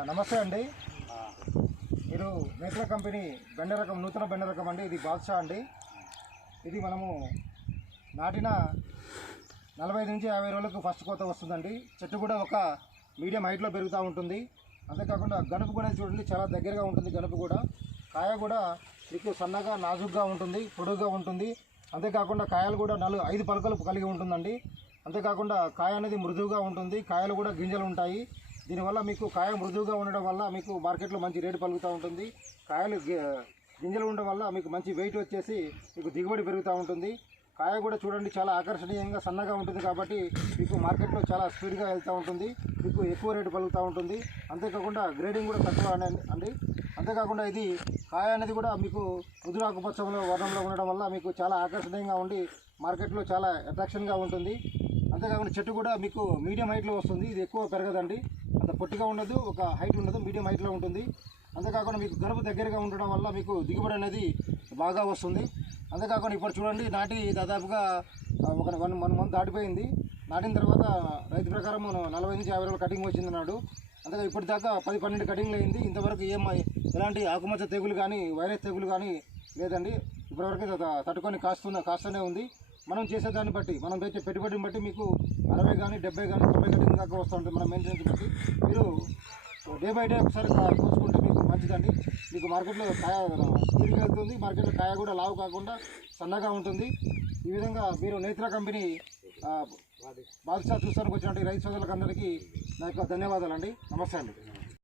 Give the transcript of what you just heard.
నమస్తే అండి. మీరు నేత్ర కంపెనీ బెండ రకం నూతన బెండ రకం అండి. ఇది బాద్షా అండి. ఇది మనము నాటిన 40 నుంచి 50 రోజులకు ఫస్ట్ కోత వస్తుందండి. చెట్టు కూడా ఒక మీడియం హైట్లో పెరుగుతూ ఉంటుంది. అంతేకాకుండా గనుపు కూడా చూడండి, చాలా దగ్గరగా ఉంటుంది. గనుపు కూడా కాయ కూడా మీకు సన్నగా నాజుగ్గా ఉంటుంది, పొడుగుగా ఉంటుంది. అంతేకాకుండా కాయలు కూడా 5 పలకలు కలిగి ఉంటుందండి. అంతేకాకుండా కాయ అనేది మృదువుగా ఉంటుంది. కాయలు కూడా గింజలు ఉంటాయి. దీనివల్ల మీకు కాయ మృదువుగా ఉండడం వల్ల మీకు మార్కెట్లో మంచి రేటు పలుకుతూ ఉంటుంది. కాయలు గింజలు ఉండడం వల్ల మీకు మంచి వెయిట్ వచ్చేసి మీకు దిగుబడి పెరుగుతూ ఉంటుంది. కాయ కూడా చూడండి, చాలా ఆకర్షణీయంగా సన్నగా ఉంటుంది. కాబట్టి మీకు మార్కెట్లో చాలా స్పీడ్గా వెళ్తూ ఉంటుంది. మీకు ఎక్కువ రేటు పలుకుతూ ఉంటుంది. అంతేకాకుండా గ్రేడింగ్ కూడా తక్కువ అండి. అంతేకాకుండా ఇది కాయ అనేది కూడా మీకు ముదురు ఆకుపచ్చలో వర్ణంలో ఉండడం వల్ల మీకు చాలా ఆకర్షణీయంగా ఉండి మార్కెట్లో చాలా అట్రాక్షన్గా ఉంటుంది. అంతేకాకుండా చెట్టు కూడా మీకు మీడియం హైట్లో వస్తుంది. ఇది ఎక్కువ పెరగదండి, అంత పొట్టిగా ఉండదు, ఒక హైట్ ఉండదు, మీడియం హైట్లో ఉంటుంది. అంతేకాకుండా మీకు గనుపు దగ్గరగా ఉండడం వల్ల మీకు దిగుబడి అనేది బాగా వస్తుంది. అంతేకాకుండా ఇప్పుడు చూడండి, నాటి దాదాపుగా ఒక 1 మంత్ దాటిపోయింది. నాటిన తర్వాత రైతు ప్రకారం 40 నుంచి 50 రోజులు కటింగ్ వచ్చిందన్నాడు. అంతేగా ఇప్పటిదాకా 10-12 కటింగ్లు అయింది. ఇంతవరకు ఎలాంటి ఆకుమచ్చ తెగులు కానీ వైరస్ తెగులు కానీ లేదండి. ఇప్పటివరకు తట్టుకొని కాస్తూనే ఉంది. మనం చేసేదాన్ని బట్టి, మనం తెచ్చే పెట్టుబడిని బట్టి మీకు 60 కానీ 70 కానీ 90 కటింగ్ దాకా వస్తూ ఉంటుంది. మన మెయింటెనెన్స్ బట్టి మీరు డే బై డే ఒకసారి కోసుకుంటే మీకు మంచిదండి. మీకు మార్కెట్లో కాయ స్పీడ్గా వెళ్తుంది. మార్కెట్లో కాయ కూడా లావు కాకుండా సన్నగా ఉంటుంది. ఈ విధంగా మీరు నేత్ర కంపెనీ బాద్షా చూస్తానికి వచ్చినట్టు రైతు సోదరులకు అందరికీ నా యొక్క ధన్యవాదాలండి. నమస్తే అండి.